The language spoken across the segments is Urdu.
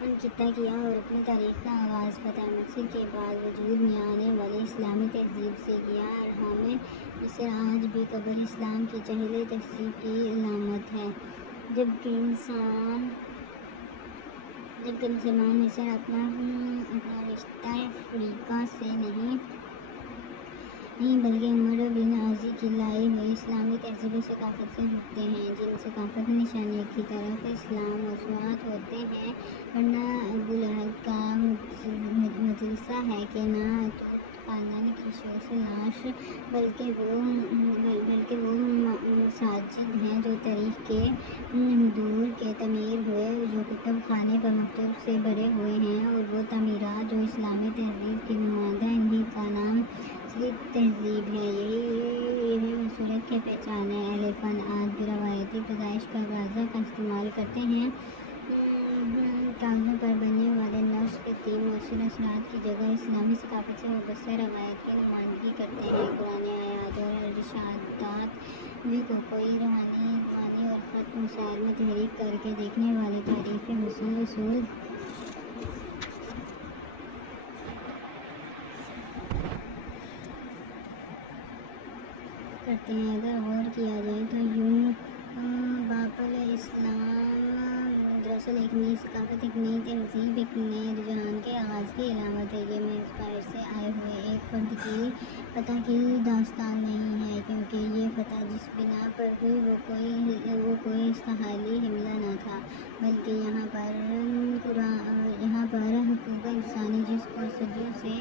منقطع کیا اور اپنی تاریخ کا آغاز فتح مصر کے بعد وجود میں آنے والی اسلامی تہذیب سے کیا۔ ارحامِ مصر آج بھی قبل اسلام کی جاہلی تہذیب کی علامت ہے، جبکہ مسلمان مصر اپنا رشتہ افریقہ سے نہیں بلکہ عمر بن عزیز کی لائی ہوئی اسلامی تہذیب و ثقافت سے جڑتے ہیں، جن ثقافتی نشانیوں کی طرف اسلام موسوعات ہوتے ہیں۔ ورنہ ابولہب کا مدرسہ ہے کہ نہ توت خاندان کی شوخ لاش بلکہ وہ مساجد ہیں جو تاریخ کے حضور کے تعمیر ہوئے، جو کتب خانے پر مکتوب سے بھرے ہوئے ہیں، اور وہ تعمیرات جو اسلامی تہذیب کی نمائندہ ہیں، انہی کا نام اصلی تہذیب ہے۔ یہی مسوریت کی پہچان ہے۔ اہل فن آج بھی روایتی پیدائش کا اندازہ کا استعمال کرتے ہیں، کاغذوں پر بننے والے نقش قطعی مؤثر اثرات کی جگہ اسلامی ثقافت سے وابستہ روایت کی نمائندگی کرتے ہیں۔ قرآن آیات اور ارشادات بھی کو کوئی روحانی اور خط مسائل میں تحریک کر کے دیکھنے والے تعریفی اصول کرتے ہیں۔ اگر غور کیا جائے تو یوں باب الاسلام دراصل ایک نئی ثقافت، ایک نئی تہذیب، ایک نئے رجحان کے آغاز کی علامت ہے۔ یہ محض باہر سے آئے ہوئے ایک فرد کی فتح کی داستان نہیں ہے، کیونکہ یہ فتح جس بنا پر ہوئی وہ کوئی استحالی حملہ نہ تھا، بلکہ یہاں پر حقوق انسانی جس کو صدیوں سے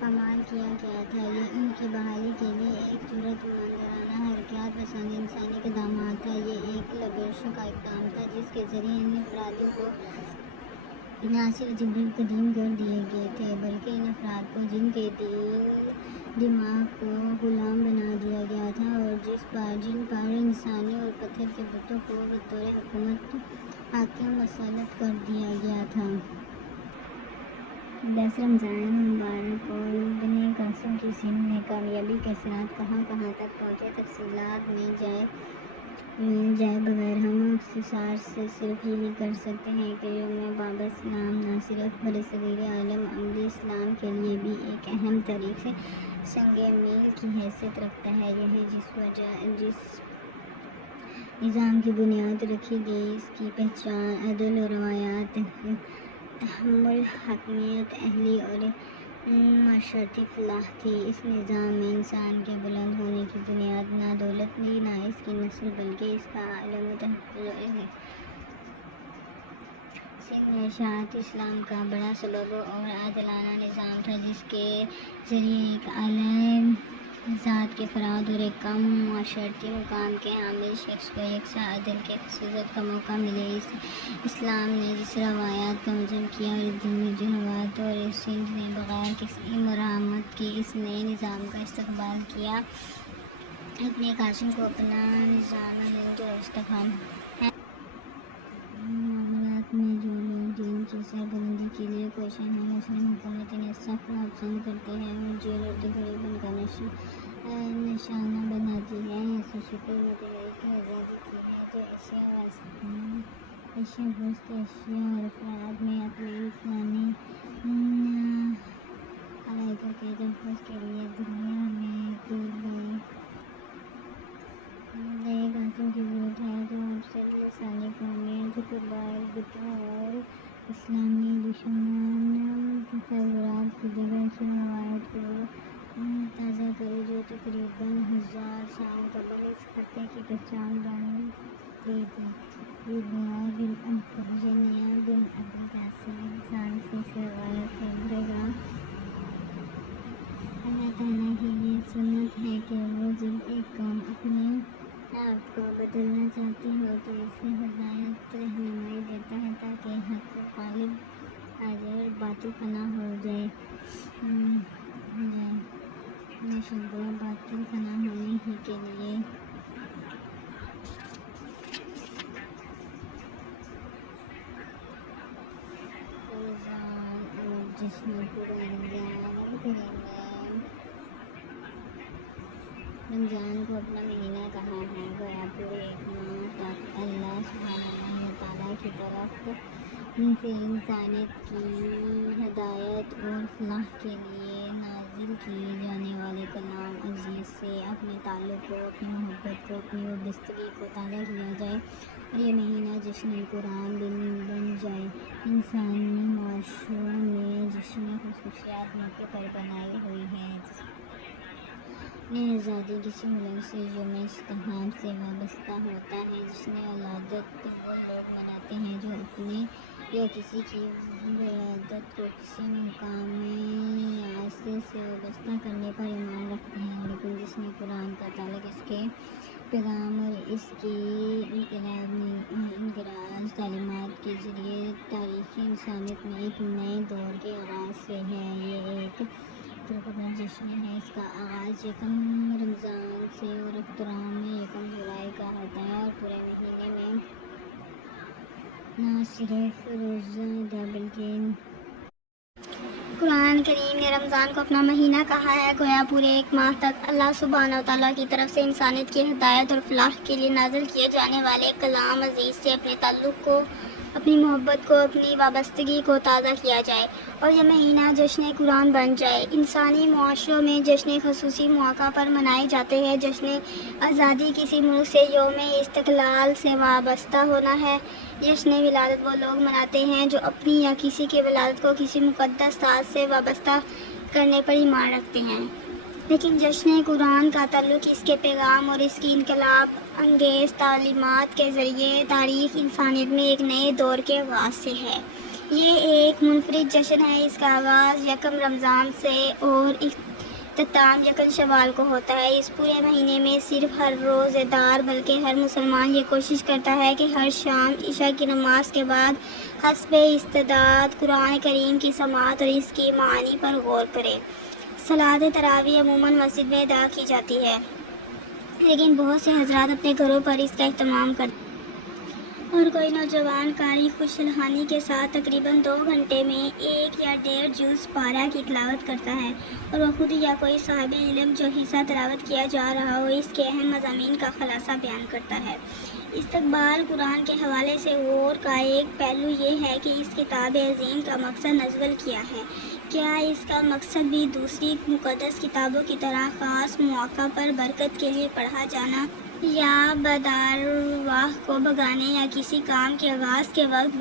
پامال کیا گیا تھا، یہ ان کی بحالی کے لیے ایک جرأت مندانہ حرکات پسند انسانی اقدامات تھا۔ یہ ایک لغزش کا اقدام تھا جس کے ذریعے ان افراد کو نہ صرف جبراً قدیم کر دیے گئے تھے، بلکہ ان افراد کو جن کے دل دماغ کو غلام بنا دیا گیا تھا اور جن پر انسانی اور پتھر کے بتوں کو بطور حکومت حاکم مسلط کر دیا گیا تھا۔ 10 رمضان مبارک کو ابن قاسم کی سند میں کامیابی کے اثرات کہاں کہاں تک پہنچے، تفصیلات میں جائے بغیر ہم اختصار سے صرف یہی کر سکتے ہیں کہ یوم باب اسلام نہ صرف برصغیر عالم عملی اسلام کے لیے بھی ایک اہم تاریخی سنگ میل کی حیثیت رکھتا ہے۔ یہی جس نظام کی بنیاد رکھی گئی، اس کی پہچان عدل و روایات، تحمل، حاکمیت، اہلی اور معاشرتی فلاح تھی۔ اس نظام میں انسان کے بلند ہونے کی بنیاد نہ دولت تھی، نہ اس کی نسل، بلکہ اس کا علم و تحفظ و سند میں اشاعت اسلام کا بڑا سبب اور عادلانہ نظام تھا، جس کے ذریعے ایک اعلیٰ ذات کے افراد اور ایک کم معاشرتی مقام کے حامل شخص کو یکساں عدل کے خصوصیت کا موقع ملے۔ اسلام نے جس روایات کا مذہب کیا اور دینی جہاد اور سند نے بغیر کسی مزاحمت کے اس نئے نظام کا استقبال کیا۔ ابن قاسم کو اپنا نظام ہند اور استحکام معاملات میں جو لوگ دین کی سربلندی کے لیے کوشاں ہیں، مسلم حکومت انہیں سخت ناپسند کرتے ہیں اور جیل اور تقریب ان کا نشانہ بناتی ہے۔ ایسے شکل متحرک کی آزادی کی ہے جو اشیا گوشت اشیا اور افراد میں اپنے انسانی حقائق کے تحفظ کے لیے دنیا میں گر گئی۔ نئے قاسم کی ضرورت ہے جو افسر لسانی قومیت، قبائل، بتوں اور اسلامی دشمن تصورات کی جگہ اس روایت کو تازہ کرے جو تقریباً 1000 سال قبل اس خطے کی پہچان بن گئی تھی۔ یہ بنیاد بالانفرجنیا بن ابی قاسم ثالث کی اس روایت سے ابھرے گا۔ اللہ تعالیٰ کی یہ سنت ہے کہ وہ جب ایک قوم اپنے آپ کو بدلنا چاہتی ہو تو اسے ہدایت رہنمائی دیتا ہے تاکہ حق غالب آ جائے اور باطل فنا ہو جائے۔ بے شک گویا باطل فنا ہونے ہی کے لیے رمضان اور جشن پورا رمضان کریم میں رمضان کو اپنا مہینہ کہا ہے، گویا پورے ایک ماہ تک اللہ سبحانہ و تعالیٰ کی طرف جن سے انسانیت کی ہدایت اور فلاح کے لیے نازل کیے جانے والے کلام عزیز سے اپنے تعلق کو، اپنی محبت کو، اپنی وابستگی کو تازہ کیا جائے، اور یہ مہینہ جشن قرآن بن جائے۔ انسانی معاشروں میں جشن خصوصیات مقرر بنائی ہوئی ہیں۔ جشن آزادی کسی ملک سے جو استحکام سے وابستہ ہوتا ہے۔ جشن ولادت وہ لوگ مناتے ہیں جو اپنے یا کسی کی ولادت کو کسی مقامی عرصے سے وابستہ کرنے پر ایمان رکھتے ہیں، لیکن جشن قرآن کا تعلق اس کے پیغام اور اس کی انقراض تعلیمات کے ذریعے تاریخ انسانیت میں ایک نئے دور کے آغاز سے ہے۔ یہ ایک پرقدر جشن ہے۔ اس کا آغاز یکم رمضان سے اور اختتام میں یکم جولائی کا ہوتا ہے، اور پورے مہینے میں نہ صرف روزہ ادا بلکہ قرآن کریم نے رمضان کو اپنا مہینہ کہا ہے، گویا پورے ایک ماہ تک اللہ سبحانہ وتعالیٰ کی طرف سے انسانیت کی ہدایت اور فلاح کے لیے نازل کیے جانے والے کلام عزیز سے اپنے تعلق کو، اپنی محبت کو، اپنی وابستگی کو تازہ کیا جائے، اور یہ مہینہ جشن قرآن بن جائے۔ انسانی معاشروں میں جشن خصوصی مواقع پر منائے جاتے ہیں۔ جشن آزادی کسی ملک سے یوم استقلال سے وابستہ ہونا ہے۔ جشن ولادت وہ لوگ مناتے ہیں جو اپنی یا کسی کی ولادت کو کسی مقدس ذات سے وابستہ کرنے پر ایمان رکھتے ہیں، لیکن جشن قرآن کا تعلق اس کے پیغام اور اس کی انقلاب انگیز تعلیمات کے ذریعے تاریخ انسانیت میں ایک نئے دور کے آغاز سے ہے۔ یہ ایک منفرد جشن ہے۔ اس کا آغاز یکم رمضان سے اور اختتام یکم شوال کو ہوتا ہے۔ اس پورے مہینے میں صرف ہر روزہ دار بلکہ ہر مسلمان یہ کوشش کرتا ہے کہ ہر شام عشاء کی نماز کے بعد حسب استطاعت قرآن کریم کی سماعت اور اس کی معانی پر غور کرے۔ صلاۃ تراویح عموماً مسجد میں ادا کی جاتی ہے، لیکن بہت سے حضرات اپنے گھروں پر اس کا اہتمام کرتے ہیں، اور کوئی نوجوان قاری خوش الحانی کے ساتھ تقریباً 2 گھنٹے میں 1 یا 1.5 جز پارہ کی تلاوت کرتا ہے، اور وہ خود یا کوئی صاحب علم جو حصہ تلاوت کیا جا رہا ہو اس کے اہم مضامین کا خلاصہ بیان کرتا ہے۔ استقبال قرآن کے حوالے سے غور کا ایک پہلو یہ ہے کہ اس کتاب عظیم کا مقصد نزول کیا ہے۔ کیا اس کا مقصد بھی دوسری مقدس کتابوں کی طرح خاص مواقع پر برکت کے لیے پڑھا جانا، یا بدارواہ کو بھگانے یا کسی کام کے آغاز کے وقت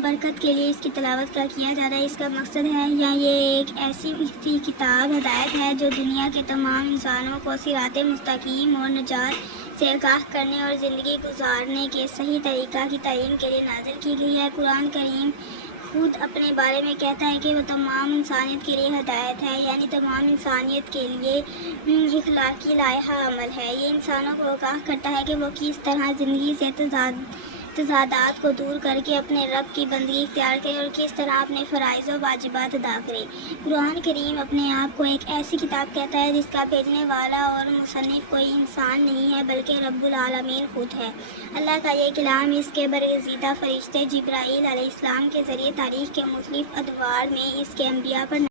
برکت کے لیے اس کی تلاوت کا کیا جانا اس کا مقصد ہے، یا یہ ایک ایسی کتاب ہدایت ہے جو دنیا کے تمام انسانوں کو صراط مستقیم اور نجات سے آگاہ کرنے اور زندگی گزارنے کے صحیح طریقہ کی تعلیم کے لیے نازل کی گئی ہے؟ قرآن کریم خود اپنے بارے میں کہتا ہے کہ وہ تمام انسانیت کے لیے ہدایت ہے، یعنی تمام انسانیت کے لیے اخلاقی لائحہ عمل ہے۔ یہ انسانوں کو آگاہ کرتا ہے کہ وہ کس طرح زندگی سے تضادات کو دور کر کے اپنے رب کی بندگی اختیار کرے اور کس طرح اپنے فرائض و واجبات ادا کرے۔ قرآن کریم اپنے آپ کو ایک ایسی کتاب کہتا ہے جس کا بھیجنے والا اور مصنف کوئی انسان نہیں ہے بلکہ رب العالمین خود ہے۔ اللہ کا یہ کلام اس کے برگزیدہ فرشتے جبرائیل علیہ السلام کے ذریعے تاریخ کے مختلف ادوار میں اس کے انبیاء پر